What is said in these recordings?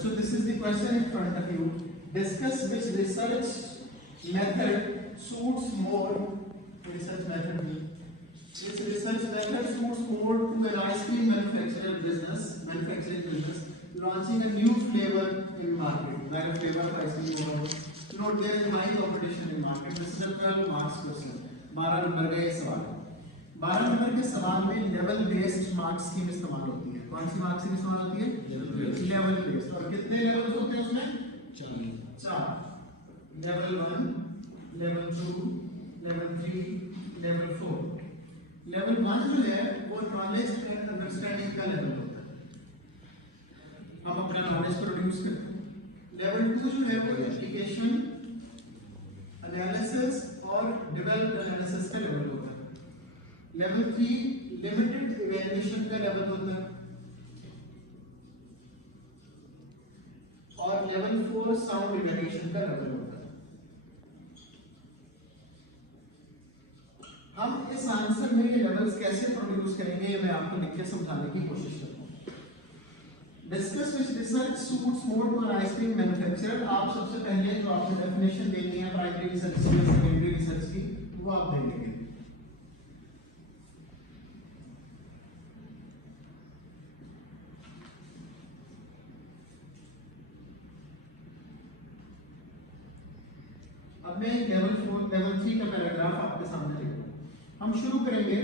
बच्चों this is the question in front of you. Discuss which research method suits more research method में which research method suits more to an ice cream manufacturing business launching a new flavor in market. Where a flavor of ice cream होगा. Note there is high competition in market. This is a 12 marks question. 12 नंबर का ये सवाल. 12 नंबर के सवाल में level based marks scheme इस्तेमाल होती है. कौन सी मार्क्स स्कीम इस्तेमाल होती है? Level based. और कितने लेवल्स होते हैं उसमें? 4. लेवल 1, लेवल 2, लेवल 3, लेवल 4. लेवल 1 जो है वो नॉलेज एंड अंडरस्टैंडिंग का लेवल होता है. हम अपना नॉलेज प्रोड्यूस करते हैं. लेवल 2 जो है वो एप्लीकेशन एनालिसिस और डेवलप्ड एनालिसिस का लेवल होता है. लेवल 3 लिमिटेड इवैल्यूएशन का लेवल होता है. और लेवल 4 साउंड इवैल्यूएशन का लेवल होता है. हम इस आंसर में ये लेवल्स कैसे प्रोड्यूस करेंगे ये मैं आपको लिख के समझाने की कोशिश करता हूँ. Discuss which research suits more to an ice cream manufacturer. आप सबसे पहले जो आपको डेफिनेशन देनी है प्राइमरी रिसर्च की सेकेंडरी रिसर्च की वो आप देंगे. अब मैं लेवल 4 लेवल 3 का पैराग्राफ आपके सामने लिखूंगा. हम शुरू करेंगे.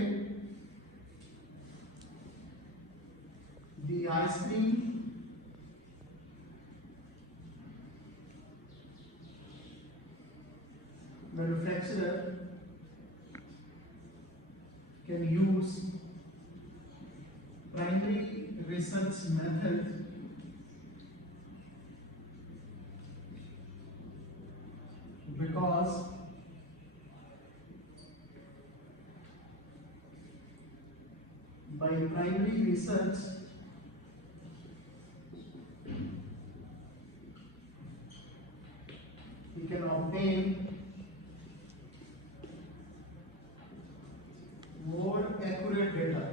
The ice cream manufacturer can use primary research method because by primary research he can obtain more accurate data.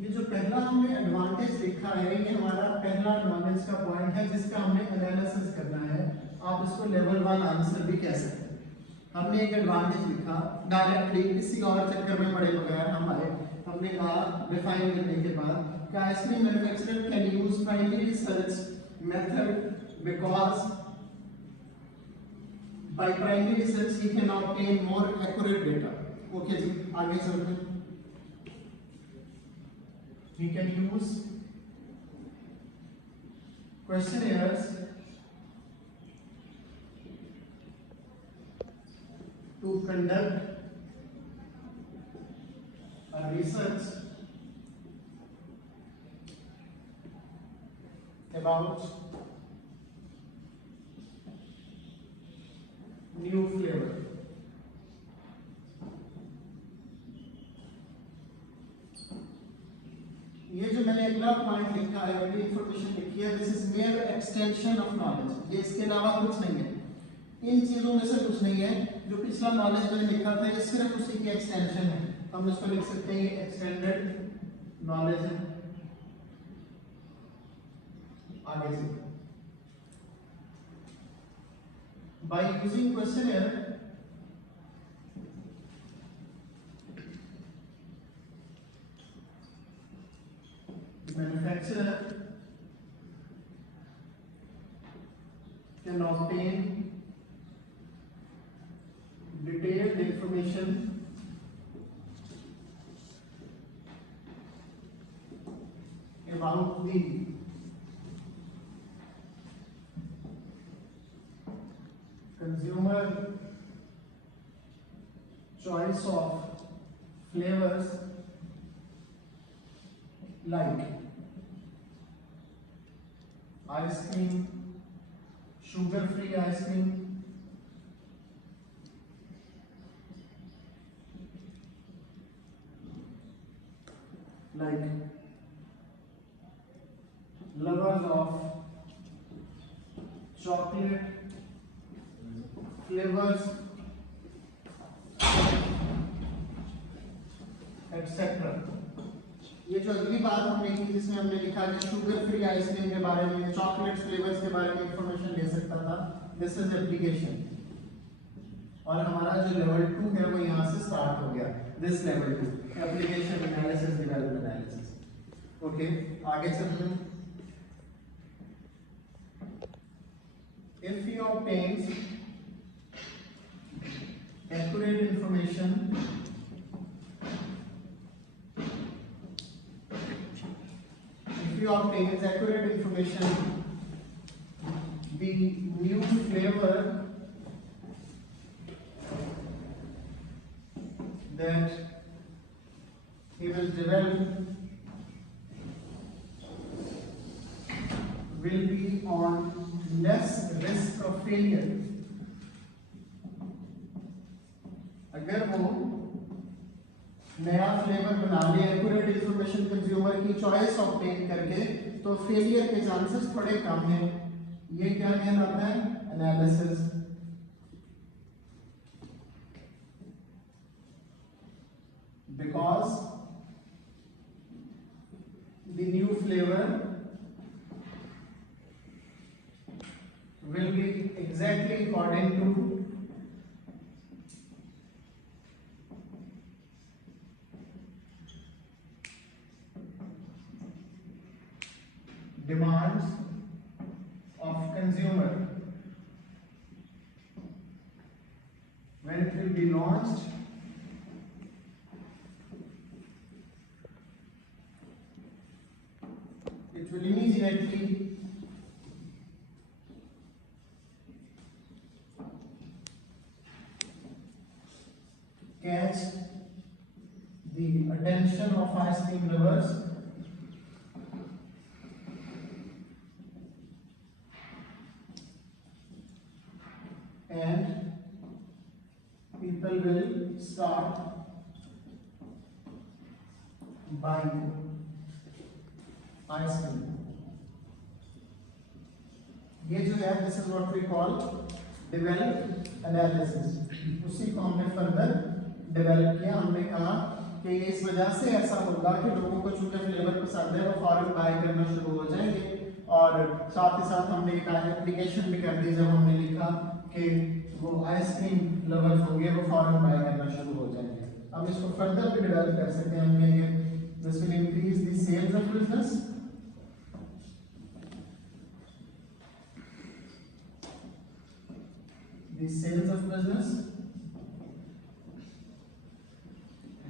ये जो पहला हमने एडवांटेज देखा है ये हमारा पहला नॉलेज का पॉइंट है जिसका हमने एनालिसिस करना है. आप इसको लेवल 1 आंसर भी कह सकते हैं. हमने एक एडवांटेज लिखा डायरेक्टली किसी और चक्कर में पड़े बगैर हमने कहा डिफाइन करने के बाद कि ice cream manufacturer can use primary research method because by primary research he can obtain more accurate data. Okay जी आगे चलते हैं. He can use questionnaires to conduct a research about new flavor. ये जो मैंने अगला पॉइंट लिखा है अगली इंफॉर्मेशन लिखी है this is mayor extension of knowledge. ये इसके अलावा कुछ नहीं है. इन चीजों में से कुछ नहीं है. जो पिछला नॉलेज मैंने लिखा था ये सिर्फ उसी की एक्सटेंशन है. हम इसको लिख सकते हैं ये एक्सटेंडेड नॉलेज है. आगे से by using questionnaire manufacturer can obtain detailed information about the consumer choice of flavors like ice cream, sugar-free ice cream, like lovers of chocolate flavors, etc. ये जो अगली बात हमने की जिसमें हमने लिखा कि शुगर फ्री आइसक्रीम के बारे में, चॉकलेट फ्लेवर्स के बारे में इंफॉर्मेशन ले सकता था, दिस इज एप्लीकेशन। और हमारा जो लेवल 2 है वो यहाँ से स्टार्ट हो गया, this level 2 application analysis development analysis. Okay, आगे चलते हैं। If he obtains accurate information the new flavor that he will develop will be on less risk of failure। अगर वो नया फ्लेवर बना ले एक्यूरेट इंफॉर्मेशन कंज्यूमर की चॉइस ऑब्टेन करके, तो फेलियर के चांसेस थोड़े कम हैं। ये क्या कहलाता है? Analysis. Because the new flavour will be exactly according to demands of consumer when it will be launched। It will immediately catch the attention of ice cream lovers and people will start buying ice cream। ये जो है this is what we call develop analysis। उसी को हमने further develop किया। हमने कहा कि इस वजह से ऐसा होगा कि लोगों को चूंकि फ्लेवर पसंद है वो फॉरन बाय करना शुरू हो जाएंगे। और साथ ही साथ हमने एक एप्लीकेशन भी कर दी जब हमने लिखा कि वो आइसक्रीम लवर्स होंगे वो फॉरन बाय करना शुरू हो जाएंगे। हम इसको फर्दर भी डेवलप कर सकते हैं। हम कहेंगे this will increase the sales of business, the sales of business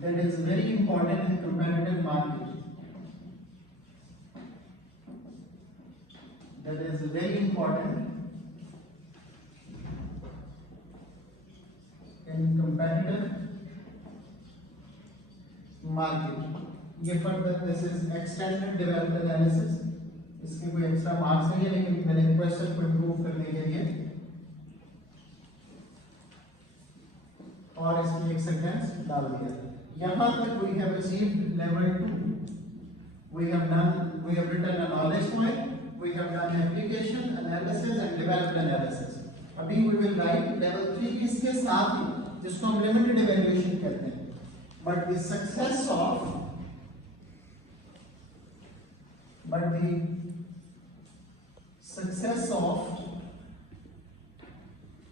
that is very important in competitive market, that is very important in competitive market। ये further this is extended development analysis. इसके कोई extra marks नहीं है, लेकिन मैंने क्वेश्चन को इंप्रूव करने के लिए और इसमें एक सेंटेंस डाल दिया। यहाँ तक we have achieved level 2, we have written a knowledge point, we have done application analysis and development analysis। अभी we will write level 3 इसके साथ ही, जिसको हम limited evaluation कहते हैं। but the success of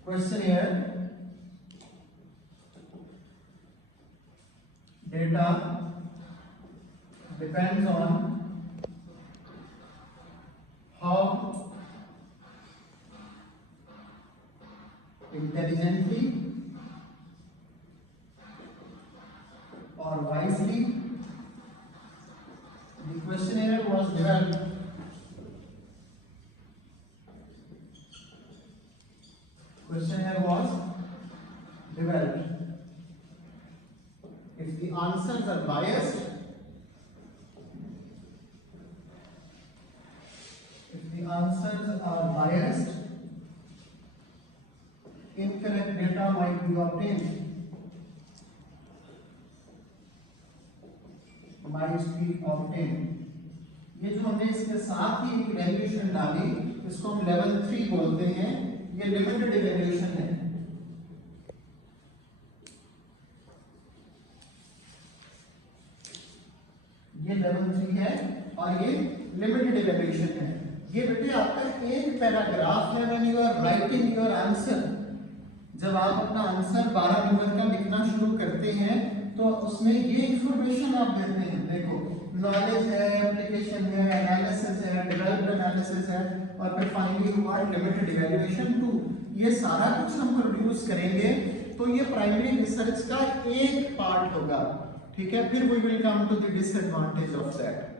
questionnaire data depends on how intelligently or wisely the questionnaire was developed। Questionnaire was developed। If the answers are biased, incorrect data might be obtained, ये जो हमने इसके साथ ही एक इवैल्यूएशन डाली, इसको हम लेवल 3 बोलते हैं। ये लिमिटेड इवैल्यूएशन है। ये लेवल 3 है और ये लिमिटेड इवैल्यूएशन है। ये बेटे आपका एक पैराग्राफ है when you are writing your answer. जब आप अपना आंसर 12 नंबर का लिखना शुरू करते हैं तो उसमें ये इंफॉर्मेशन आप देते हैं। देखो नॉलेज है, एप्लीकेशन है, एनालिसिस है, डिवेलप्ड एनालिसिस है और फिर फाइनली हुआ लिमिटेड इवैल्यूएशन 2। ये सारा कुछ हम प्रोड्यूस करेंगे तो ये प्राइमरी रिसर्च का एक पार्ट होगा। ठीक है, फिर we will come to the disadvantage of that.